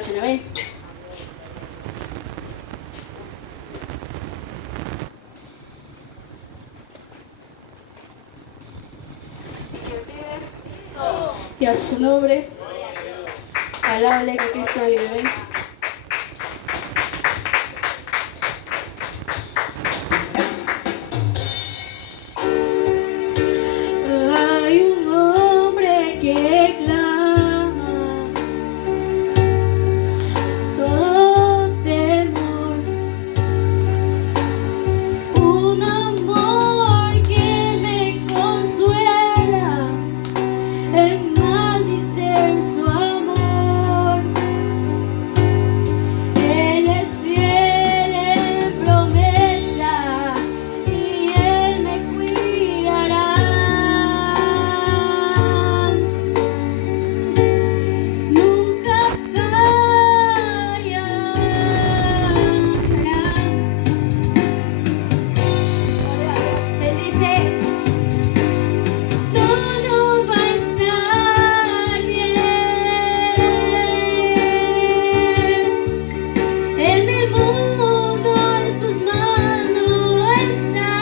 oraciones, ¿ves? Y a su nombre, alable que Cristo vive, ¿ven? Hay un hombre que clama todo temor, un amor que me consuela en más intenso amor. Él es fiel en promesa y Él me cuidará. Nunca falla. Él dice: todo va a estar bien. En el mundo en sus manos está.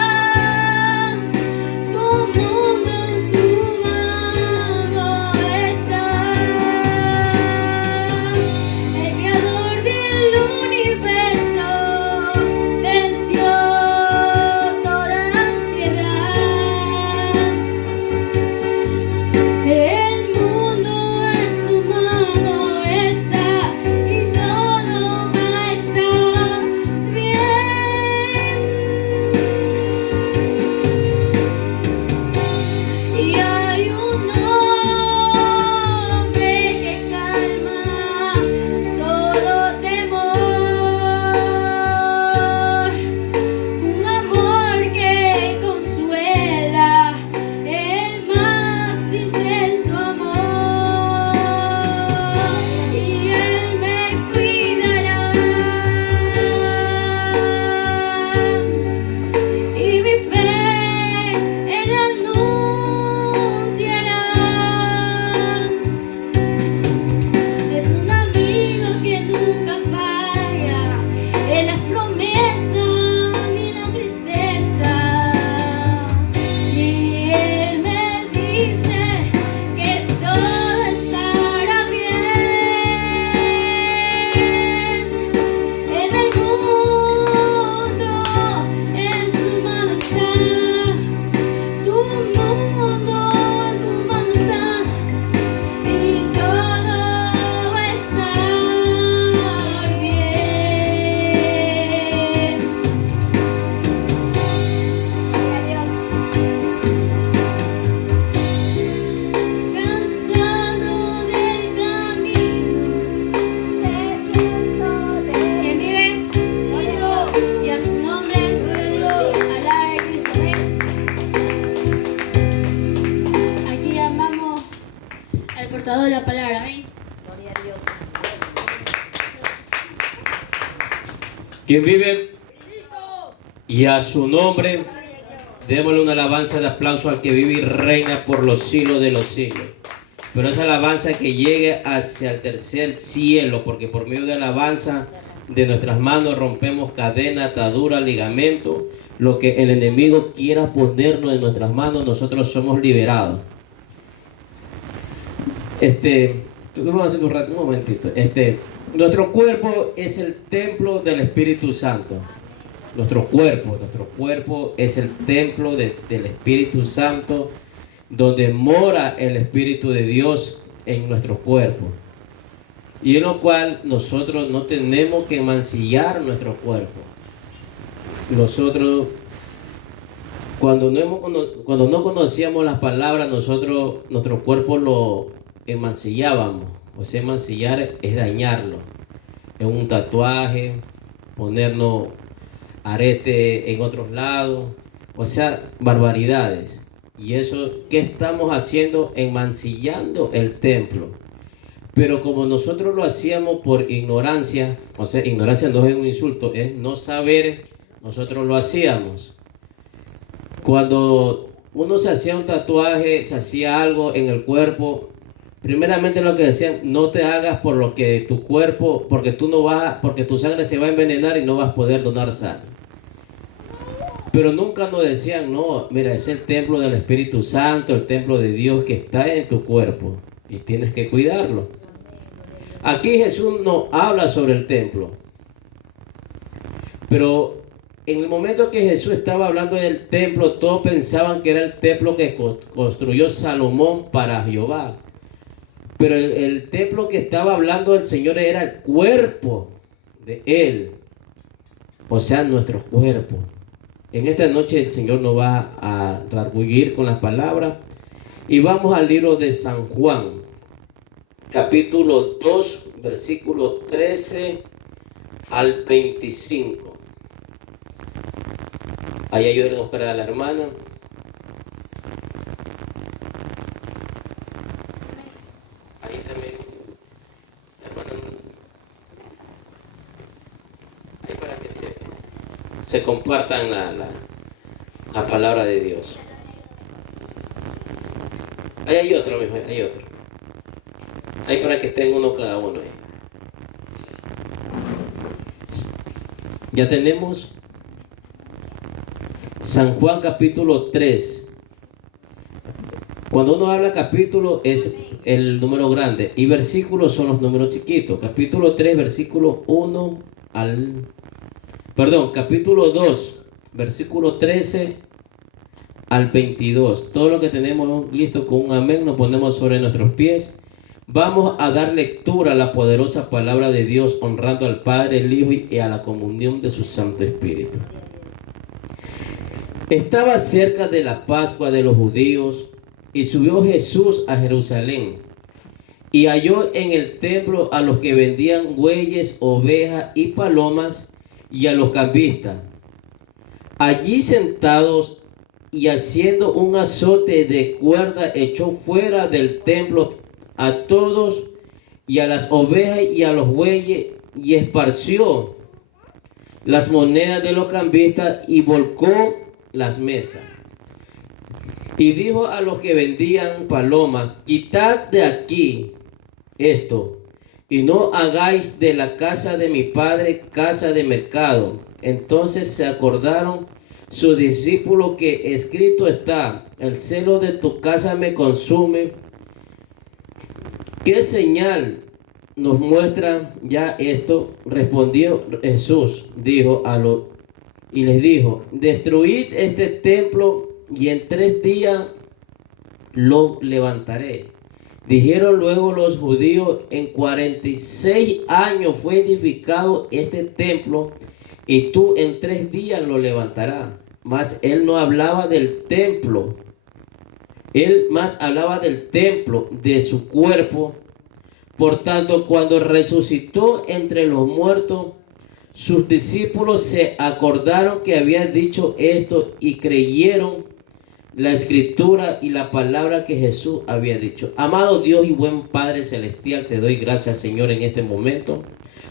Tu mundo en tu mano está. El creador del universo venció toda ansiedad. El mundo en su mano está y todo va a estar bien. Y hay un hombre que calma todo temor, un amor que consuela el más intenso amor, y Él me cuidará, y mi fe Él anunciará. Es un amigo que nunca falla en las promesas ni en la tristeza. Y Él me dice que todo estará bien. En el mundo, en su mano está. Tu mundo en tu mano está. Y todo va a estar bien. Cansado del camino, sediento de quien vive, Cristo, y a su nombre, alaba a Cristo, ¿ven? Aquí llamamos al portador de la palabra, ¿ven? Gloria a Dios. Quien vive y a su nombre, démosle una alabanza de aplauso al que vive y reina por los siglos de los siglos. Pero esa alabanza que llegue hacia el tercer cielo, porque por medio de alabanza de nuestras manos rompemos cadena, atadura, ligamento, lo que el enemigo quiera ponernos en nuestras manos, nosotros somos liberados. Vamos a hacer un momentito. Nuestro cuerpo es el templo del Espíritu Santo. Nuestro cuerpo es el templo del Espíritu Santo, donde mora el Espíritu de Dios en nuestro cuerpo. Y en lo cual nosotros no tenemos que mancillar nuestro cuerpo. Nosotros, cuando no conocíamos las palabras, nuestro cuerpo lo mancillábamos. O sea, mancillar es dañarlo. Es un tatuaje, ponernos arete en otros lados, o sea, barbaridades. Y eso, ¿qué estamos haciendo? Mancillando el templo. Pero como nosotros lo hacíamos por ignorancia, o sea, ignorancia no es un insulto, es no saber, nosotros lo hacíamos. Cuando uno se hacía un tatuaje, se hacía algo en el cuerpo, Primeramente lo que decían, no te hagas por lo que tu cuerpo, porque tú no vas, porque tu sangre se va a envenenar y no vas a poder donar sangre. Pero nunca nos decían, no, mira, es el templo del Espíritu Santo, el templo de Dios que está en tu cuerpo y tienes que cuidarlo. Aquí Jesús no habla sobre el templo, pero en el momento que Jesús estaba hablando del templo, todos pensaban que era el templo que construyó Salomón para Jehová. Pero el templo que estaba hablando el Señor era el cuerpo de Él, o sea, nuestro cuerpo. En esta noche el Señor nos va a redarguir con las palabras y vamos al libro de San Juan, capítulo 2, versículo 13 al 25. Ahí ayuden a buscar a la hermana. Ahí también, hermana, ahí para que se compartan la palabra de Dios. Ahí hay otro, mijo, hay otro. Ahí para que estén uno cada uno. Ya tenemos San Juan capítulo 3. Cuando uno habla capítulo es el número grande y versículos son los números chiquitos. Capítulo 3, versículo 1 al... Perdón, capítulo 2, versículo 13 al 22. Todo lo que tenemos listo con un amén nos ponemos sobre nuestros pies. Vamos a dar lectura a la poderosa palabra de Dios, honrando al Padre, el Hijo y a la comunión de su Santo Espíritu. Estaba cerca de la Pascua de los judíos y subió Jesús a Jerusalén y halló en el templo a los que vendían bueyes, ovejas y palomas y a los cambistas. Allí sentados y haciendo un azote de cuerda echó fuera del templo a todos y a las ovejas y a los bueyes y esparció las monedas de los cambistas y volcó las mesas. Y dijo a los que vendían palomas: quitad de aquí esto, y no hagáis de la casa de mi padre casa de mercado. Entonces se acordaron sus discípulos que escrito está: el celo de tu casa me consume. ¿Qué señal nos muestra ya esto? Respondió Jesús, y les dijo: destruid este templo y en 3 días lo levantaré. Dijeron luego los judíos: en 46 años fue edificado este templo y tú en 3 días lo levantarás. Mas él no hablaba del templo. Él más hablaba del templo, de su cuerpo. Por tanto, cuando resucitó entre los muertos, sus discípulos se acordaron que había dicho esto y creyeron la escritura y la palabra que Jesús había dicho. Amado Dios y buen Padre Celestial, te doy gracias, Señor, en este momento,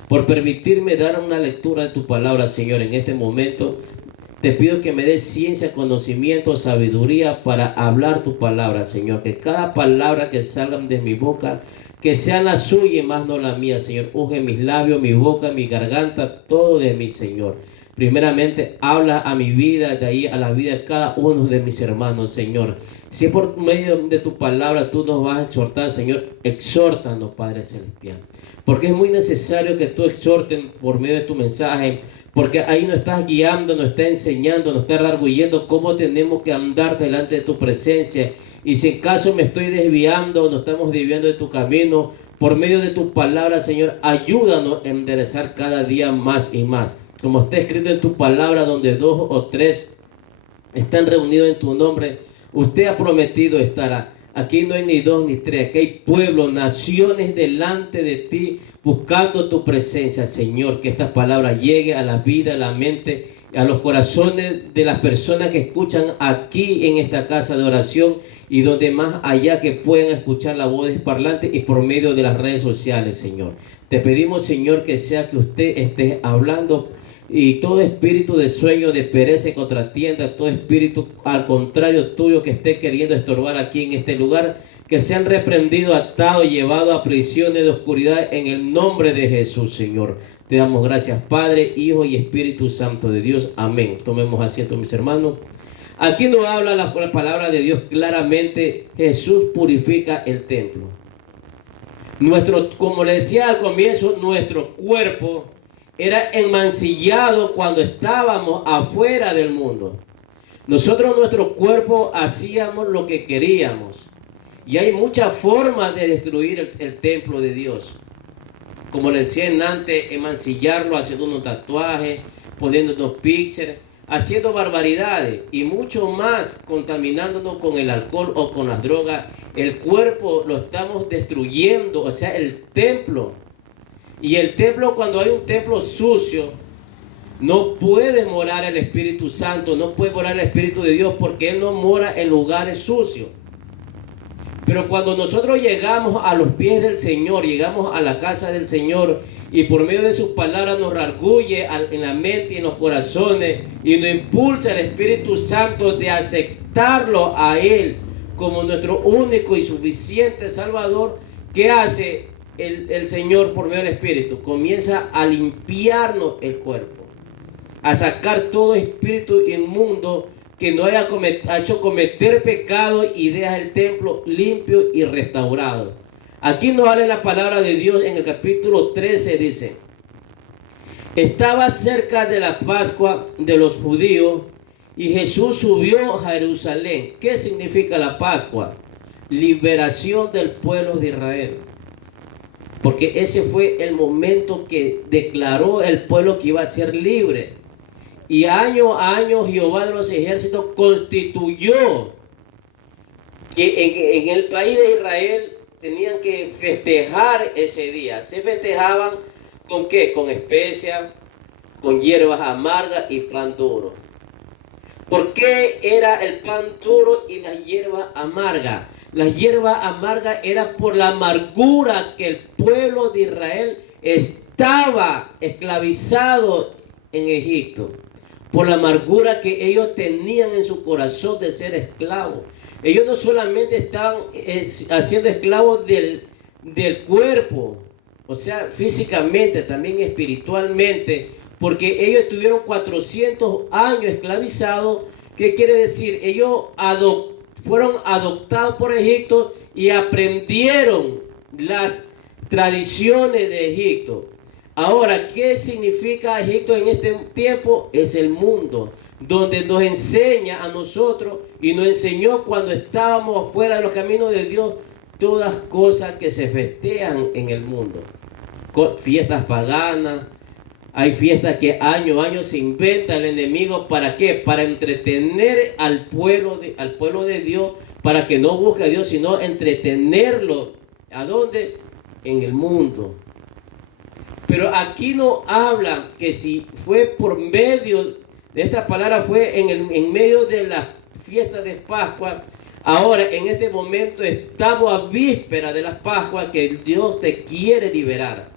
por permitirme dar una lectura de tu palabra, Señor, en este momento. Te pido que me des ciencia, conocimiento, sabiduría para hablar tu palabra, Señor. Que cada palabra que salga de mi boca, que sea la suya y más no la mía, Señor. Unge mis labios, mi boca, mi garganta, todo de mí, Señor. Primeramente, habla a mi vida, de ahí a la vida de cada uno de mis hermanos, Señor. Si por medio de tu palabra tú nos vas a exhortar, Señor, exhórtanos, Padre Celestial. Porque es muy necesario que tú exhortes por medio de tu mensaje. Porque ahí nos estás guiando, nos estás enseñando, nos estás redarguyendo cómo tenemos que andar delante de tu presencia. Y si en caso me estoy desviando, nos estamos desviando de tu camino, por medio de tu palabra, Señor, ayúdanos a enderezar cada día más y más. Como está escrito en tu palabra, donde 2 o 3 están reunidos en tu nombre, usted ha prometido estar. Aquí no hay ni 2 ni 3, aquí hay pueblos, naciones delante de ti, buscando tu presencia, Señor. Que esta palabra llegue a la vida, a la mente, a los corazones de las personas que escuchan aquí en esta casa de oración y donde más allá que puedan escuchar la voz de parlante y por medio de las redes sociales, Señor. Te pedimos, Señor, que sea que usted esté hablando Y todo espíritu de sueño, de pereza y contratienda, todo espíritu al contrario tuyo que esté queriendo estorbar aquí en este lugar, que sean reprendidos, atados y llevados a prisiones de oscuridad en el nombre de Jesús, Señor. Te damos gracias, Padre, Hijo y Espíritu Santo de Dios. Amén. Tomemos asiento, mis hermanos. Aquí nos habla la palabra de Dios claramente. Jesús purifica el templo. Como le decía al comienzo, nuestro cuerpo era enmancillado cuando estábamos afuera del mundo. Nosotros, nuestro cuerpo, hacíamos lo que queríamos. Y hay muchas formas de destruir el templo de Dios. Como le decía antes, emancillarlo haciendo unos tatuajes, poniendo unos píxeles, haciendo barbaridades y mucho más, contaminándonos con el alcohol o con las drogas. El cuerpo lo estamos destruyendo, o sea, el templo. Y el templo, cuando hay un templo sucio, no puede morar el Espíritu Santo, no puede morar el Espíritu de Dios, porque Él no mora en lugares sucios. Pero cuando nosotros llegamos a los pies del Señor, llegamos a la casa del Señor, y por medio de sus palabras nos redarguye en la mente y en los corazones, y nos impulsa el Espíritu Santo de aceptarlo a Él como nuestro único y suficiente Salvador, ¿qué hace el Señor por medio del Espíritu? Comienza a limpiarnos el cuerpo, a sacar todo espíritu inmundo que no haya hecho cometer pecado, y deja el templo limpio y restaurado. Aquí nos habla la palabra de Dios en el capítulo 13, dice: estaba cerca de la Pascua de los judíos y Jesús subió a Jerusalén. ¿Qué significa la Pascua? Liberación del pueblo de Israel. Porque ese fue el momento que declaró el pueblo que iba a ser libre. Y año a año Jehová de los ejércitos constituyó que en el país de Israel tenían que festejar ese día. Se festejaban ¿con qué? Con especias, con hierbas amargas y pan duro. ¿Por qué era el pan duro y la hierba amarga? La hierba amarga era por la amargura que el pueblo de Israel estaba esclavizado en Egipto. Por la amargura que ellos tenían en su corazón de ser esclavos. Ellos no solamente estaban haciendo esclavos del cuerpo, o sea, físicamente, también espiritualmente, porque ellos estuvieron 400 años esclavizados. ¿Qué quiere decir? Ellos fueron adoptados por Egipto y aprendieron las tradiciones de Egipto. Ahora, ¿qué significa Egipto en este tiempo? Es el mundo, donde nos enseña a nosotros y nos enseñó cuando estábamos afuera de los caminos de Dios, todas cosas que se festejan en el mundo. Fiestas paganas, hay fiestas que año a año se inventa el enemigo. ¿Para qué? Para entretener al pueblo de Dios, para que no busque a Dios, sino entretenerlo. ¿A dónde? En el mundo. Pero aquí no habla que si fue por medio de esta palabra, fue en medio de la fiesta de Pascua. Ahora, en este momento, estamos a víspera de la Pascua, que Dios te quiere liberar.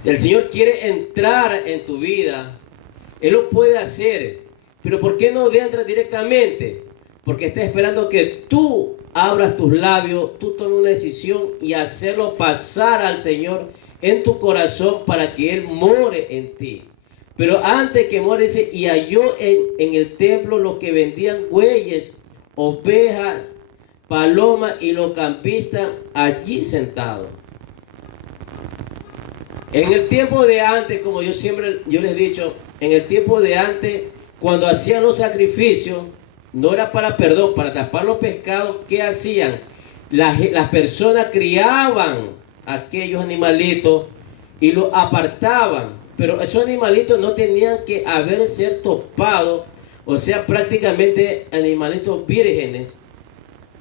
Si el Señor quiere entrar en tu vida, Él lo puede hacer. Pero ¿por qué no entra directamente? Porque está esperando que tú abras tus labios, tú tomes una decisión y hacerlo pasar al Señor en tu corazón para que Él more en ti. Pero antes que more, dice: y halló en el templo los que vendían bueyes, ovejas, palomas, y los campistas allí sentados. En el tiempo de antes, como yo les he dicho, en el tiempo de antes, cuando hacían los sacrificios, no era para perdón, para tapar los pecados. ¿Qué hacían? Las personas criaban aquellos animalitos y los apartaban, pero esos animalitos no tenían que ser topados, o sea, prácticamente animalitos vírgenes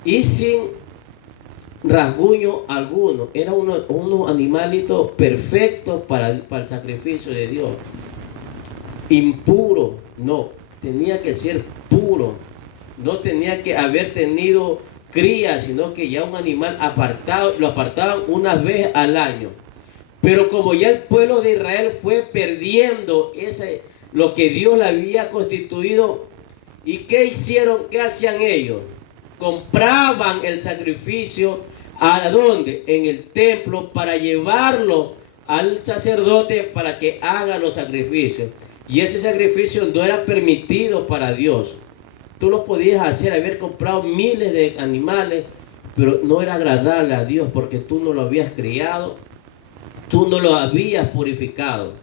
y sin rasguño alguno. Eran unos animalitos perfectos para el sacrificio de Dios. Impuro, no, tenía que ser puro, no tenía que haber tenido cría, sino que ya un animal apartado, lo apartaban una vez al año. Pero como ya el pueblo de Israel fue perdiendo lo que Dios le había constituido, ¿y qué hicieron? ¿Qué hacían ellos? Compraban el sacrificio, ¿a dónde? En el templo, para llevarlo al sacerdote para que haga los sacrificios. Y ese sacrificio no era permitido para Dios. Tú lo podías hacer, haber comprado miles de animales, pero no era agradable a Dios porque tú no lo habías criado, tú no lo habías purificado.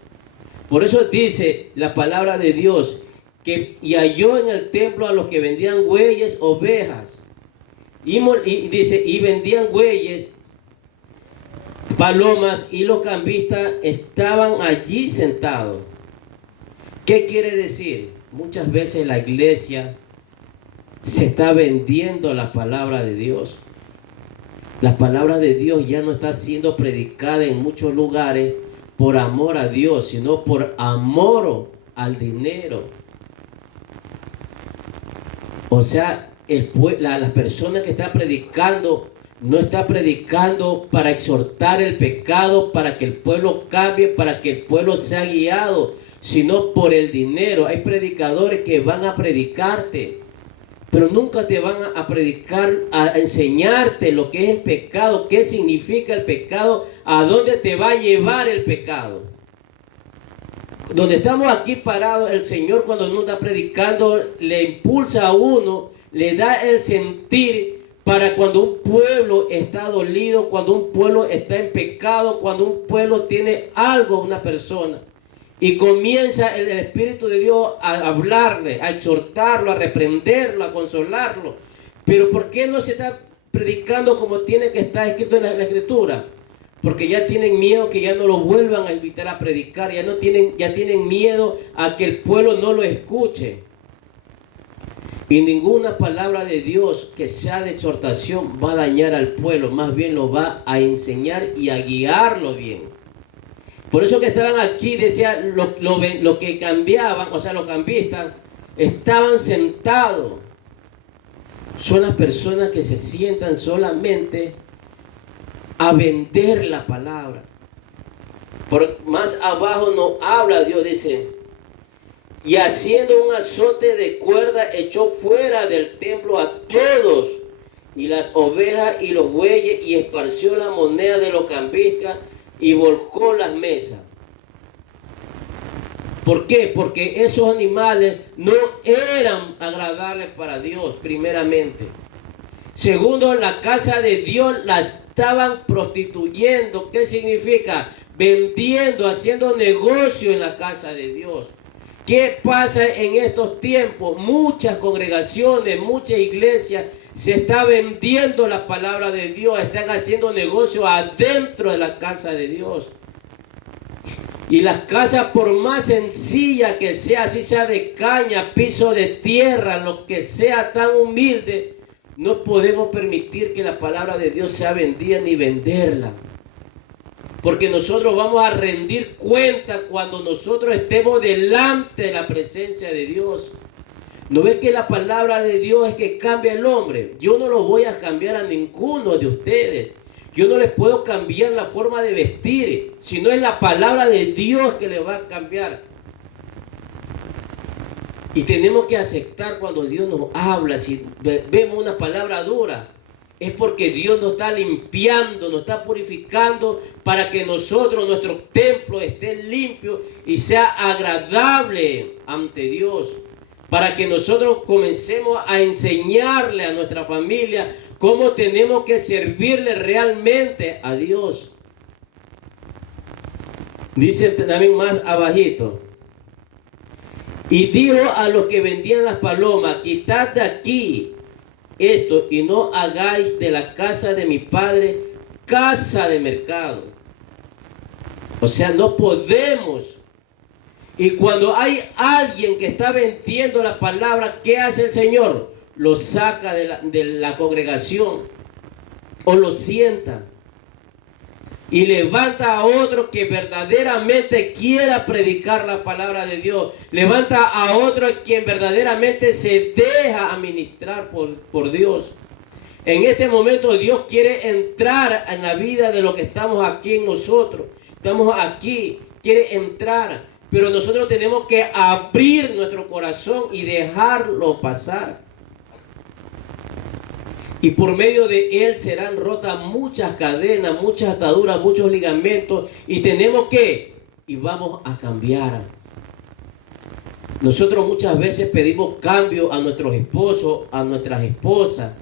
Por eso dice la palabra de Dios que y halló en el templo a los que vendían bueyes, ovejas, y dice, y vendían bueyes, palomas, y los cambistas estaban allí sentados. ¿Qué quiere decir? Muchas veces la iglesia se está vendiendo la palabra de Dios. La palabra de Dios ya no está siendo predicada en muchos lugares por amor a Dios, sino por amor al dinero. O sea, la persona que está predicando no está predicando para exhortar el pecado, para que el pueblo cambie, para que el pueblo sea guiado, sino por el dinero. Hay predicadores que van a predicarte, pero nunca te van a predicar, a enseñarte lo que es el pecado, qué significa el pecado, a dónde te va a llevar el pecado. Donde estamos aquí parados, el Señor cuando nos está predicando, le impulsa a uno, le da el sentir para cuando un pueblo está dolido, cuando un pueblo está en pecado, cuando un pueblo tiene algo, una persona. Y comienza el Espíritu de Dios a hablarle, a exhortarlo, a reprenderlo, a consolarlo. Pero ¿por qué no se está predicando como tiene que estar escrito en la Escritura? Porque ya tienen miedo que ya no lo vuelvan a invitar a predicar, ya tienen miedo a que el pueblo no lo escuche. Y ninguna palabra de Dios que sea de exhortación va a dañar al pueblo, más bien lo va a enseñar y a guiarlo bien. Por eso que estaban aquí, decía, lo que cambiaban, o sea, los cambistas, estaban sentados. Son las personas que se sientan solamente a vender la palabra. Por más abajo nos habla Dios, dice, y haciendo un azote de cuerda echó fuera del templo a todos, y las ovejas y los bueyes, y esparció la moneda de los cambistas, y volcó las mesas. ¿Por qué? Porque esos animales no eran agradables para Dios, primeramente. Segundo, la casa de Dios la estaban prostituyendo. ¿Qué significa? Vendiendo, haciendo negocio en la casa de Dios. ¿Qué pasa en estos tiempos? Muchas congregaciones, muchas iglesias se está vendiendo la palabra de Dios, están haciendo negocio adentro de la casa de Dios. Y las casas, por más sencilla que sea, así sea de caña, piso de tierra, lo que sea tan humilde, no podemos permitir que la palabra de Dios sea vendida ni venderla. Porque nosotros vamos a rendir cuenta cuando nosotros estemos delante de la presencia de Dios. ¿No ves que la palabra de Dios es que cambia el hombre? Yo no lo voy a cambiar a ninguno de ustedes. Yo no les puedo cambiar la forma de vestir, sino es la palabra de Dios que les va a cambiar. Y tenemos que aceptar cuando Dios nos habla. Si vemos una palabra dura, es porque Dios nos está limpiando, nos está purificando para que nosotros, nuestro templo esté limpio y sea agradable ante Dios. Para que nosotros comencemos a enseñarle a nuestra familia cómo tenemos que servirle realmente a Dios. Dice también más abajito. Y dijo a los que vendían las palomas, quitad de aquí esto y no hagáis de la casa de mi padre casa de mercado. O sea, no podemos. Y cuando hay alguien que está vendiendo la palabra, ¿qué hace el Señor? Lo saca de la congregación o lo sienta y levanta a otro que verdaderamente quiera predicar la palabra de Dios. Levanta a otro quien verdaderamente se deja administrar por Dios. En este momento Dios quiere entrar en la vida de los que estamos aquí en nosotros. estamos aquí, quiere entrar, pero nosotros tenemos que abrir nuestro corazón y dejarlo pasar. Y por medio de él serán rotas muchas cadenas, muchas ataduras, muchos ligamentos. Y tenemos que, y vamos a cambiar. Nosotros muchas veces pedimos cambio a nuestros esposos, a nuestras esposas.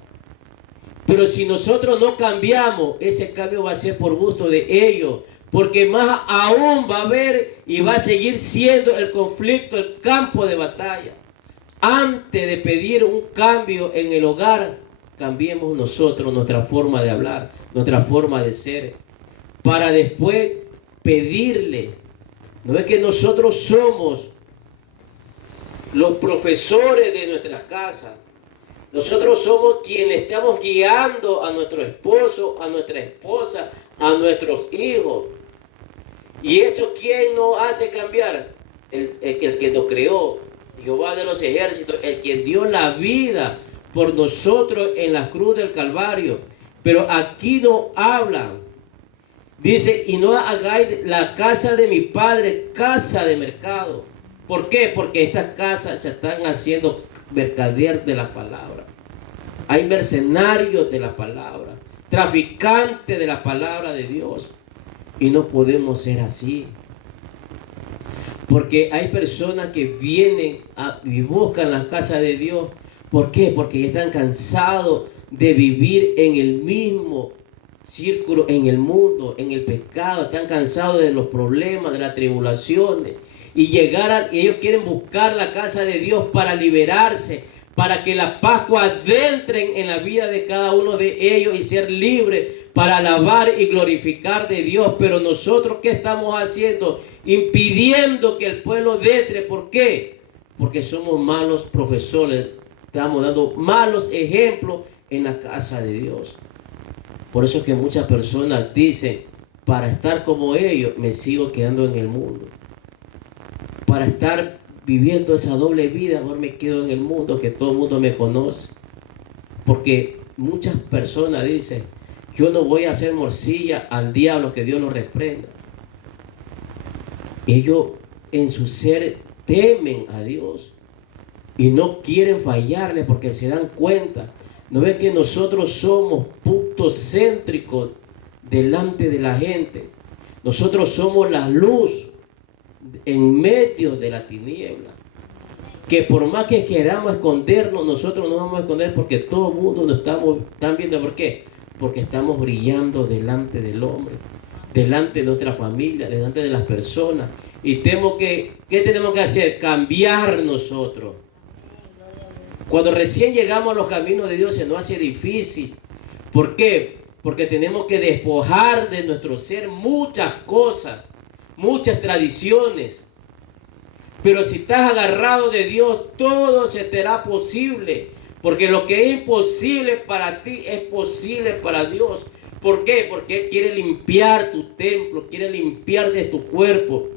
Pero si nosotros no cambiamos, ese cambio va a ser por gusto de ellos. Porque más aún va a haber y va a seguir siendo el conflicto, el campo de batalla. Antes de pedir un cambio en el hogar, cambiemos nosotros nuestra forma de hablar, nuestra forma de ser, para después pedirle. ¿No es que nosotros somos los profesores de nuestras casas? Nosotros somos quienes estamos guiando a nuestro esposo, a nuestra esposa, a nuestros hijos. ¿Y esto quién nos hace cambiar? El que nos creó, Jehová de los ejércitos, el que dio la vida por nosotros en la cruz del Calvario. Pero aquí no hablan. Dice, y no hagáis la casa de mi padre casa de mercado. ¿Por qué? Porque estas casas se están haciendo mercader de la palabra. Hay mercenarios de la palabra, traficantes de la palabra de Dios. Y no podemos ser así. Porque hay personas que vienen y buscan la casa de Dios. ¿Por qué? Porque están cansados de vivir en el mismo círculo, en el mundo, en el pecado. Están cansados de los problemas, de las tribulaciones. Y ellos quieren buscar la casa de Dios para liberarse, para que la Pascua adentren en la vida de cada uno de ellos y ser libres para alabar y glorificar de Dios. Pero nosotros, ¿qué estamos haciendo? Impidiendo que el pueblo entre. ¿Por qué? Porque somos malos profesores. Estamos dando malos ejemplos en la casa de Dios. Por eso es que muchas personas dicen, para estar como ellos, me sigo quedando en el mundo. Para estar viviendo esa doble vida, mejor me quedo en el mundo, que todo el mundo me conoce. Porque muchas personas dicen, yo no voy a hacer morcilla al diablo, que Dios lo reprenda. Ellos en su ser temen a Dios y no quieren fallarle, porque se dan cuenta. ¿No ven que nosotros somos puntos céntricos delante de la gente? Nosotros somos la luz en medio de la tiniebla. Que por más que queramos escondernos, nosotros no vamos a esconder, porque todo el mundo nos están viendo. ¿Por qué? Porque estamos brillando delante del hombre, delante de nuestra familia, delante de las personas. Y ¿qué tenemos que hacer? Cambiar nosotros. Cuando recién llegamos a los caminos de Dios se nos hace difícil. ¿Por qué? Porque tenemos que despojar de nuestro ser muchas cosas, muchas tradiciones. Pero si estás agarrado de Dios, todo se te hará posible. Porque lo que es imposible para ti es posible para Dios. ¿Por qué? Porque Él quiere limpiar tu templo, quiere limpiar de tu cuerpo.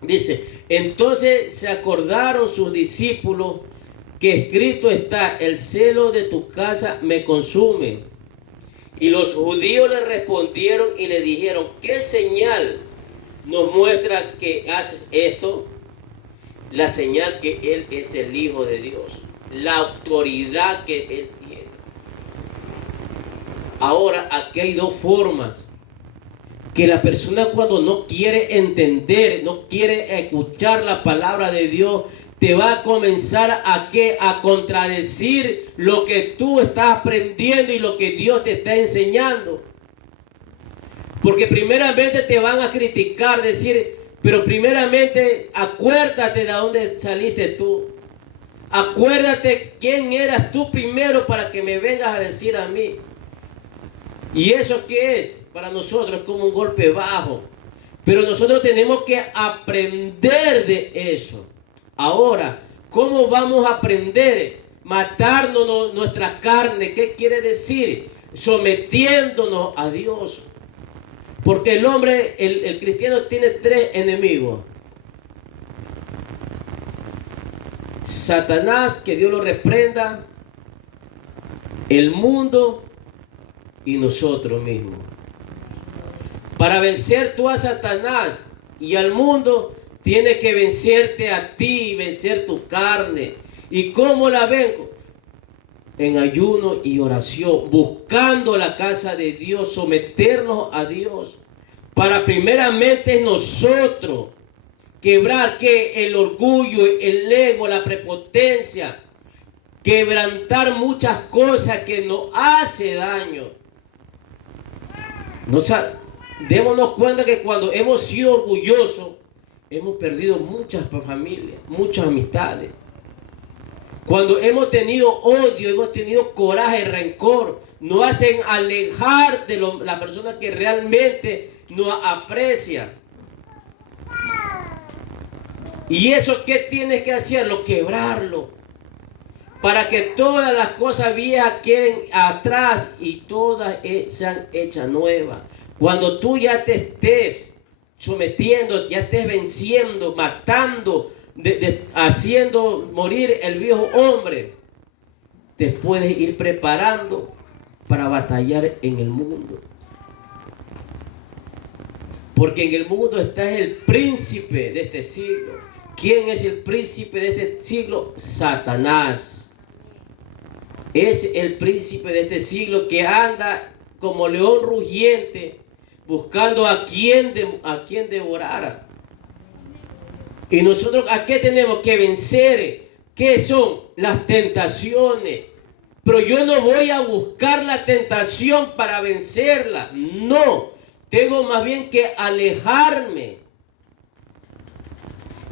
Dice, entonces se acordaron sus discípulos que escrito está, el celo de tu casa me consume. Y los judíos le respondieron y le dijeron, ¿qué señal nos muestra que haces esto? La señal que Él es el Hijo de Dios, la autoridad que Él tiene. Ahora, aquí hay dos formas. Que la persona, cuando no quiere entender, no quiere escuchar la palabra de Dios, te va a comenzar a contradecir lo que tú estás aprendiendo y lo que Dios te está enseñando. Porque primeramente te van a criticar, decir, pero primeramente acuérdate de dónde saliste tú. Acuérdate quién eras tú primero para que me vengas a decir a mí. ¿Y eso qué es? Para nosotros es como un golpe bajo. Pero nosotros tenemos que aprender de eso. Ahora, ¿cómo vamos a aprender? Matándonos nuestra carne. ¿Qué quiere decir? Sometiéndonos a Dios. Porque el hombre, el cristiano tiene tres enemigos. Satanás, que Dios lo reprenda. El mundo y nosotros mismos. Para vencer tú a Satanás y al mundo, tienes que vencerte a ti, vencer tu carne. ¿Y cómo la vengo? En ayuno y oración, buscando la casa de Dios, someternos a Dios. Para primeramente nosotros quebrar que el orgullo, el ego, la prepotencia, quebrantar muchas cosas que nos hace daño. Démonos cuenta que cuando hemos sido orgullosos, hemos perdido muchas familias, muchas amistades. Cuando hemos tenido odio, hemos tenido coraje, rencor, nos hacen alejar de la persona que realmente nos aprecia. ¿Y eso qué tienes que hacerlo? Quebrarlo. Para que todas las cosas viejas queden atrás y todas sean hechas nuevas. Cuando tú ya te estés sometiendo, ya estés venciendo, matando, haciendo morir el viejo hombre, te puedes ir preparando para batallar en el mundo. Porque en el mundo está el príncipe de este siglo. ¿Quién es el príncipe de este siglo? Satanás. Es el príncipe de este siglo que anda como león rugiente buscando a quien devorar. Y nosotros, ¿a qué tenemos que vencer? ¿Qué son? Las tentaciones. Pero yo no voy a buscar la tentación para vencerla. No. Tengo más bien que alejarme.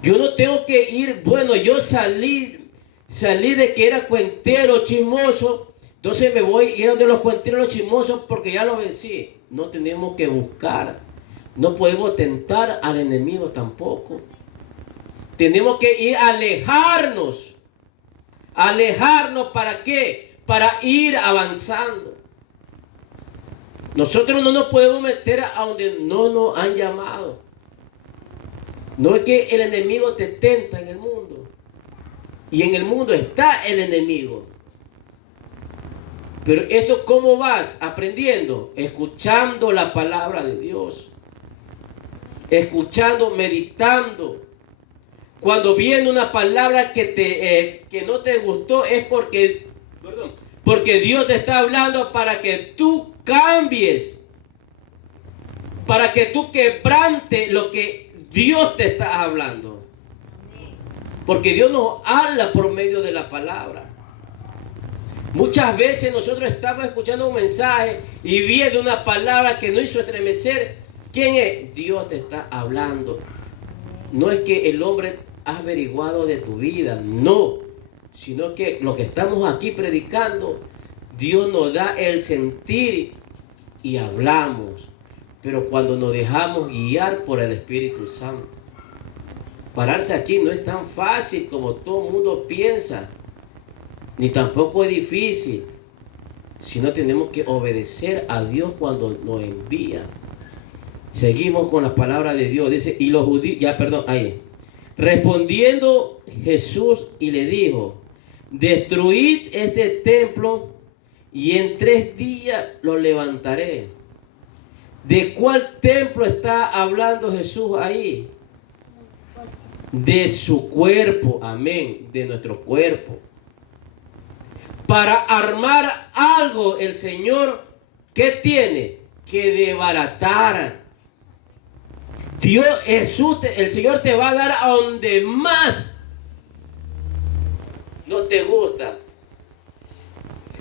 Yo no tengo que ir, bueno, yo salí de que era cuentero, chismoso, entonces me voy a ir a donde los cuenteros, los chismosos, porque ya los vencí. No tenemos que buscar. No podemos tentar al enemigo tampoco. Tenemos que ir a alejarnos. ¿Alejarnos para qué? Para ir avanzando. Nosotros no nos podemos meter a donde no nos han llamado. No es que el enemigo te tenta en el mundo. Y en el mundo está el enemigo. Pero esto, ¿cómo vas? Aprendiendo, escuchando la palabra de Dios. Escuchando, meditando. Cuando viene una palabra que no te gustó, es porque Dios te está hablando para que tú cambies. Para que tú quebrantes lo que Dios te está hablando. Porque Dios nos habla por medio de la palabra. Muchas veces nosotros estamos escuchando un mensaje y viene una palabra que nos hizo estremecer. ¿Quién es? Dios te está hablando. No es que el hombre ha averiguado de tu vida, no. Sino que lo que estamos aquí predicando, Dios nos da el sentir y hablamos. Pero cuando nos dejamos guiar por el Espíritu Santo. Pararse aquí no es tan fácil como todo el mundo piensa. Ni tampoco es difícil. Sino tenemos que obedecer a Dios cuando nos envía. Seguimos con la palabra de Dios. Dice, y los judíos, ahí. Respondiendo Jesús y le dijo, destruid este templo y en 3 días lo levantaré. ¿De cuál templo está hablando Jesús ahí? De su cuerpo, amén, de nuestro cuerpo. Para armar algo el Señor, ¿qué tiene? Que desbaratar. Dios, Jesús, el Señor te va a dar a donde más no te gusta.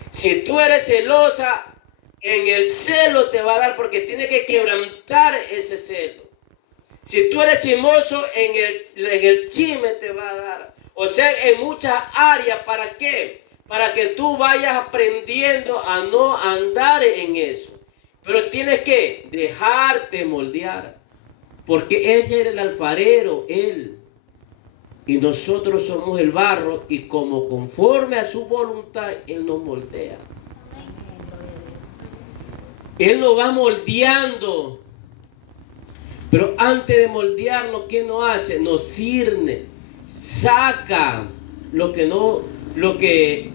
Si tú eres celosa, en el celo te va a dar porque tiene que quebrantar ese celo. Si tú eres chismoso, en el chisme te va a dar. O sea, en muchas áreas, ¿para qué? Para que tú vayas aprendiendo a no andar en eso. Pero tienes que dejarte moldear. Porque Él es el alfarero, Él. Y nosotros somos el barro y como conforme a su voluntad, Él nos moldea. Él nos va moldeando. Pero antes de moldearnos, ¿qué nos hace? Nos cierne, saca lo que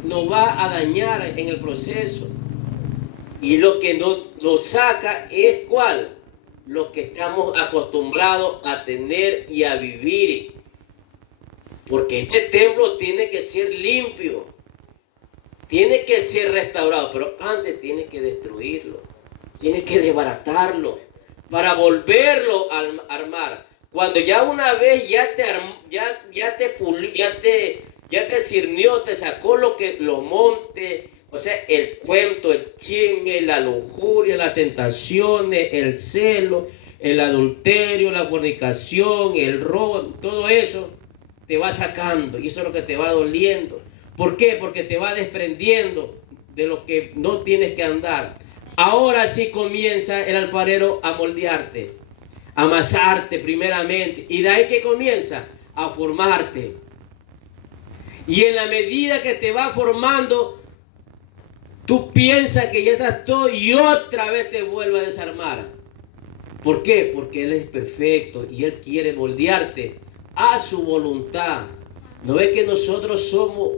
nos va a dañar en el proceso. Y lo que nos saca es ¿cuál? lo que estamos acostumbrados a tener y a vivir. Porque este templo tiene que ser limpio, tiene que ser restaurado, pero antes tiene que destruirlo, tiene que desbaratarlo para volverlo a armar. Cuando ya una vez ya te sirnió, te sacó los montes, o sea, el cuento, el chisme, la lujuria, las tentaciones, el celo, el adulterio, la fornicación, el robo, todo eso te va sacando y eso es lo que te va doliendo. ¿Por qué? Porque te va desprendiendo de lo que no tienes que andar. Ahora sí comienza el alfarero a moldearte, a amasarte primeramente, y de ahí que comienza a formarte. Y en la medida que te va formando, tú piensas que ya estás todo y otra vez te vuelve a desarmar. ¿Por qué? Porque Él es perfecto y Él quiere moldearte a su voluntad. ¿No ves que nosotros somos